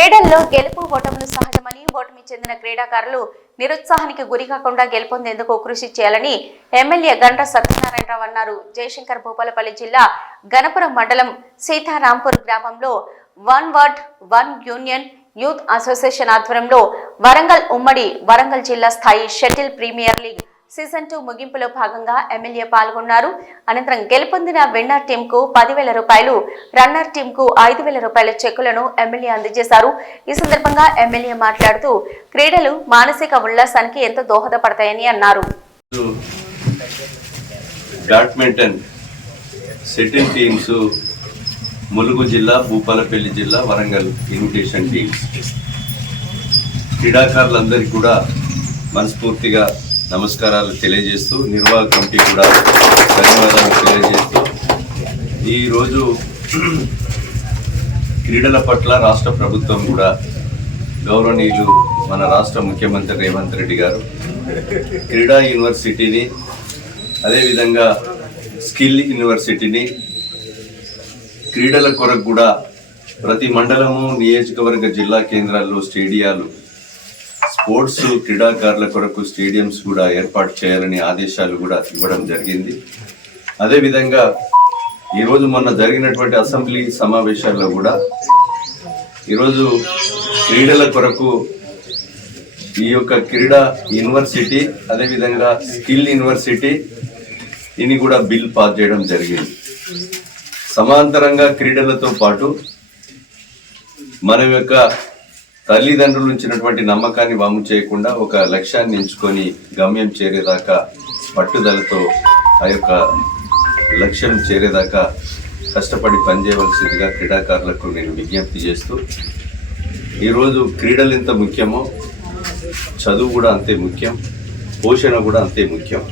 క్రీడల్లో గెలుపు ఓటములు సహజమని ఓటమి చెందిన క్రీడాకారులు నిరుత్సాహానికి గురికాకుండా గెలుపొందేందుకు కృషి చేయాలని ఎమ్మెల్యే గండ్ర సత్యనారాయణరావు అన్నారు. జయశంకర్ భూపాలపల్లి జిల్లా గణపురం మండలం సీతారాంపూర్ గ్రామంలో one word one union youth association ఆధ్వర్యంలో వరంగల్ ఉమ్మడి వరంగల్ జిల్లా స్థాయి షటిల్ ప్రీమియర్ లీగ్ సీజన్ 2 ముగింపులో భాగంగా ఎమ్మెల్యే పాల్గొన్నారు. అనంతరం గెలుపొందిన విన్నర్ టీం కు 10,000 రూపాయలు, రన్నర్ టీం కు 5,000 రూపాయల చెక్కులను ఎమ్మెల్యే అందజేశారు. ఈ సందర్భంగా ఎమ్మెల్యే మాట్లాడుతూ క్రీడలు మానసిక ఉల్లాసానికి ఎంతో దోహదపడతాయని అన్నారు. బ్యాడ్మింటన్ షటిల్ టీమ్స్ ములుగు జిల్లా, భూపాలపల్లి జిల్లా, వరంగల్ ఇన్విటేషన్ టీమ్స్ క్రీడాకారులందరికీ కూడా మనస్ఫూర్తిగా నమస్కారాలు తెలియజేస్తూ, నిర్వాహక కమిటీ కూడా ధన్యవాదాలు తెలియజేస్తూ, ఈరోజు క్రీడల పట్ల రాష్ట్ర ప్రభుత్వం కూడా గౌరవనీయులు మన రాష్ట్ర ముఖ్యమంత్రి రేవంత్ రెడ్డి గారు క్రీడా యూనివర్సిటీని, అదేవిధంగా స్కిల్ యూనివర్సిటీని, క్రీడల కొరకు కూడా ప్రతి మండలము, నియోజకవర్గ, జిల్లా కేంద్రాల్లో స్టేడియాలు, స్పోర్ట్స్ క్రీడాకారుల కొరకు స్టేడియంస్ కూడా ఏర్పాటు చేయాలని ఆదేశాలు కూడా ఇవ్వడం జరిగింది. అదేవిధంగా ఈరోజు మొన్న జరిగినటువంటి అసెంబ్లీ సమావేశాల్లో కూడా ఈరోజు క్రీడల కొరకు ఈ యొక్క క్రీడా యూనివర్సిటీ, అదేవిధంగా స్కిల్ యూనివర్సిటీ ఇది కూడా బిల్ పాస్ చేయడం జరిగింది. సమాంతరంగా క్రీడలతో పాటు మన యొక్క తల్లిదండ్రులు ఉంచినటువంటి నమ్మకాన్ని వాము చేయకుండా ఒక లక్ష్యాన్ని ఎంచుకొని గమ్యం చేరేదాకా పట్టుదలతో ఆ యొక్క లక్ష్యం చేరేదాకా కష్టపడి పనిచేయవలసిందిగా క్రీడాకారులకు నేను విజ్ఞప్తి చేస్తూ, ఈరోజు క్రీడలు ఎంత ముఖ్యమో చదువు కూడా అంతే ముఖ్యం, పోషణ కూడా అంతే ముఖ్యం.